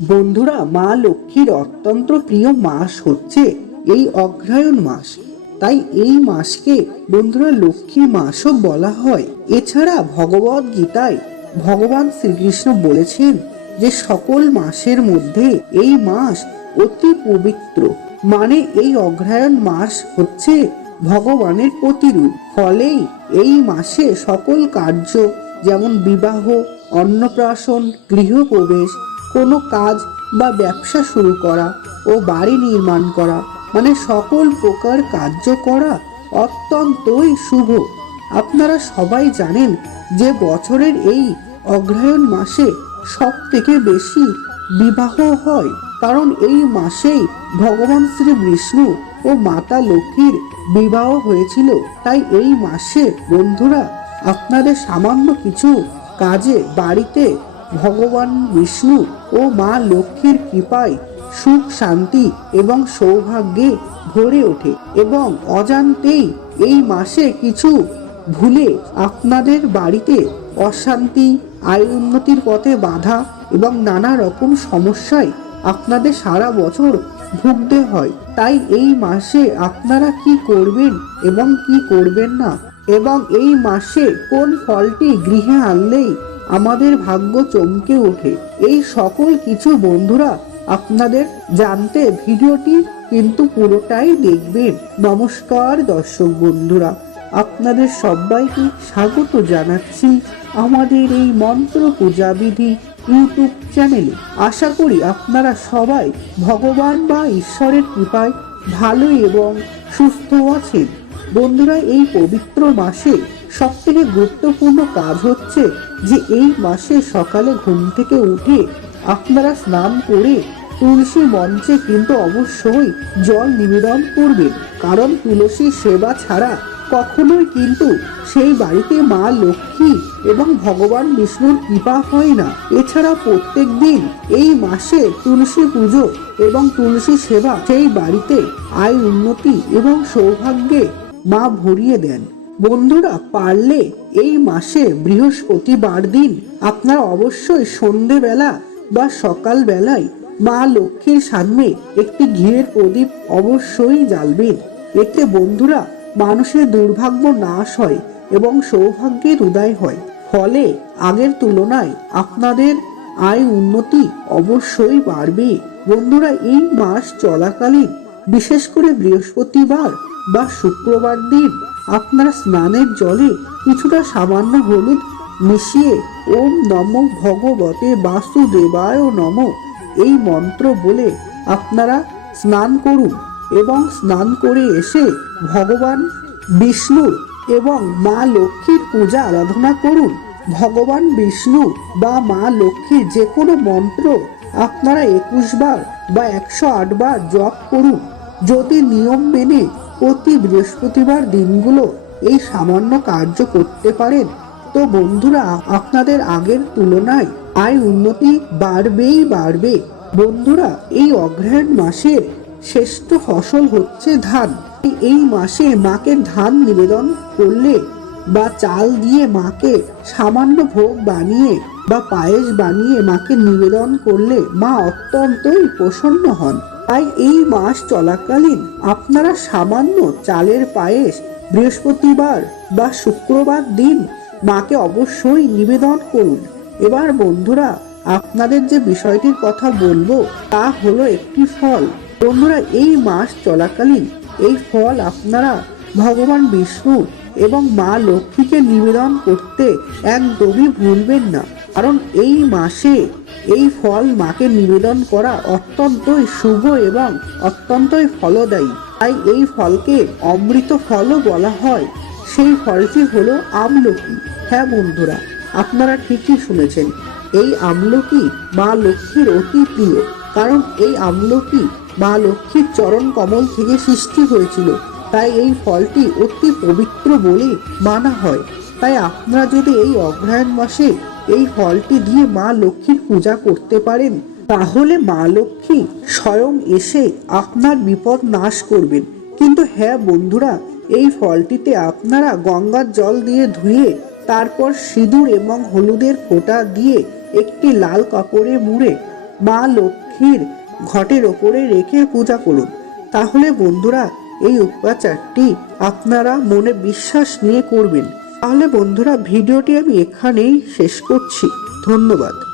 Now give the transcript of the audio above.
বন্ধুরা, মা লক্ষ্মীর অত্যন্ত প্রিয় মাস হচ্ছে এই অগ্রহায়ণ মাস। তাই এই মাসকে বন্ধুরা লক্ষ্মী মাসও বলা হয়। এছাড়া ভগবত গীতায় ভগবান শ্রীকৃষ্ণ বলেছেন যে, সকল মাসের মধ্যে এই মাস অতি পবিত্র। মানে এই অগ্রহায়ণ মাস হচ্ছে ভগবানের প্রতিরূপ। ফলেই এই মাসে সকল কার্য যেমন বিবাহ, অন্নপ্রাশন, গৃহপ্রবেশ কোনো কাজ বা ব্যবসা শুরু করা ও বাড়ি নির্মাণ করা মানে সকল প্রকার কার্য করা অত্যন্তই শুভ। আপনারা সবাই জানেন যে বছরের এই অগ্রহায়ণ মাসে সব থেকে বেশি বিবাহ হয়, কারণ এই মাসেই ভগবান শ্রী বিষ্ণু ও মাতা লক্ষ্মীর বিবাহ হয়েছিল। তাই এই মাসে বন্ধুরা, আপনাদের সামান্য কিছু কাজে, বাড়িতে ভগবান বিষ্ণু ও মা লক্ষ্মীর কৃপায় সুখ, শান্তি এবং সৌভাগ্যে ভরে ওঠে এবং অজান্তেই এই মাসে কিছু ভুলে আপনাদের বাড়িতে অশান্তি, আয় উন্নতির পথে বাধা এবং নানা রকম সমস্যায় আপনাদের সারা বছর ভুগতে হয়। তাই এই মাসে আপনারা কি করবেন এবং কি করবেন না? এবং এই মাসে কোন ফলটি গৃহে আনলেই আমাদের ভাগ্য চমকে ওঠে। এই সকল কিছু বন্ধুরা আপনাদের জানতে ভিডিওটি কিন্তু পুরোটাই দেখবেন। নমস্কার দর্শক বন্ধুরা, আপনাদের সবাইকে স্বাগত জানাচ্ছি আমাদের এই মন্ত্র পূজা বিধি ইউটিউব চ্যানেলে। আশা করি আপনারা সবাই ভগবান বা ঈশ্বরের কৃপায় ভালো এবং সুস্থ আছেন। বন্ধুরা, এই পবিত্র মাসে সব থেকে গুরুত্বপূর্ণ কাজ হচ্ছে যে এই মাসে সকালে ঘুম থেকে উঠে আপনারা স্নান করে তুলসী মঞ্চে কিন্তু অবশ্যই জল নিবেদন করবেন। কারণ তুলসী সেবা ছাড়া কখনোই কিন্তু সেই বাড়িতে মা লক্ষ্মী এবং ভগবান বিষ্ণুর কৃপা হয় না। এছাড়া প্রত্যেক দিন এই মাসে তুলসী পুজো এবং তুলসী সেবা সেই বাড়িতে আয় উন্নতি এবং সৌভাগ্যে মা ভরিয়ে দেন। বন্ধুরা, পারলে এই মাসে বৃহস্পতিবার দিন আপনারা অবশ্যই সন্ধেবেলা বা সকাল বেলায় মা লক্ষ্মীর সামনে একটি ঘিয়ের প্রদীপ অবশ্যই জ্বালবেন। এতে বন্ধুরা, মানুষের দুর্ভাগ্য নাশ হয় এবং সৌভাগ্যের উদয় হয়। ফলে আগের তুলনায় আপনাদের আয় উন্নতি অবশ্যই বাড়বে। বন্ধুরা, এই মাস চলাকালীন বিশেষ করে বৃহস্পতিবার বা শুক্রবার দিন আপনারা স্নানের জলে কিছুটা সামান্য হলুদ মিশিয়ে ওম নম ভগবতে বাসুদেবায় নম। এই মন্ত্র বলে আপনারা স্নান করুন এবং স্নান করে এসে ভগবান বিষ্ণুর এবং মা লক্ষ্মীর পূজা আরাধনা করুন। ভগবান বিষ্ণু বা মা লক্ষ্মীর যে কোনো মন্ত্র আপনারা একুশ বার বা একশো আট বার জপ করুন। যদি নিয়ম মেনে প্রতি বৃহস্পতিবার দিনগুলো এই সামান্য কার্য করতে পারেন। তো বন্ধুরা, আপনাদের আগের তুলনায় আয় উন্নতি বাড়বেই বাড়বে। বন্ধুরা, এই অগ্রহায়ণ মাসের শ্রেষ্ঠ ফসল হচ্ছে ধান। এই মাসে মাকে ধান নিবেদন করলে বা চাল দিয়ে মাকে সামান্য ভোগ বানিয়ে বা পায়েস বানিয়ে মাকে নিবেদন করলে মা অত্যন্তই প্রসন্ন হন। তাই এই মাস চলাকালীন আপনারা সামান্য চালের পায়েস বৃহস্পতিবার বা শুক্রবার দিন মাকে অবশ্যই নিবেদন করুন। এবার বন্ধুরা, আপনাদের যে বিষয়টির কথা বলব তা হলো একটি ফল। বন্ধুরা, এই মাস চলাকালীন এই ফল আপনারা ভগবান বিষ্ণু এবং মা লক্ষ্মীকে নিবেদন করতে একদমই ভুলবেন না। কারণ এই মাসে এই ফল মাকে নিবেদন করা অত্যন্তই শুভ এবং অত্যন্তই ফলদায়ী। তাই এই ফলকে অমৃত ফলও বলা হয়। সেই ফলটি হলো আমলকি। হ্যাঁ বন্ধুরা, আপনারা ঠিকই শুনেছেন, এই আমলকি মা লক্ষ্মীর অতি প্রিয়। কারণ এই আমলকি মা লক্ষ্মীর চরণ কমল থেকে সৃষ্টি হয়েছিল। তাই এই ফলটি অতি পবিত্র বলে মানা হয়। তাই আপনারা যদি এই অগ্রহায়ণ মাসে এই ফলটি দিয়ে মা লক্ষ্মীর পূজা করতে পারেন। তাহলে মা লক্ষ্মী স্বয়ং এসে আপনার বিপদ নাশ করবেন। কিন্তু হ্যাঁ বন্ধুরা, এই ফলটিতে আপনারা গঙ্গার জল দিয়ে ধুয়ে, তারপর সিঁদুর এবং হলুদের ফোঁটা দিয়ে একটি লাল কাপড়ে মুড়ে মা লক্ষ্মীর ঘটের ওপরে রেখে পূজা করুন। তাহলে বন্ধুরা, এই উপাচারটি আপনারা মনে বিশ্বাস নিয়ে করবেন। তাহলে বন্ধুরা ভিডিওটি আমি এখানেই শেষ করছি। ধন্যবাদ।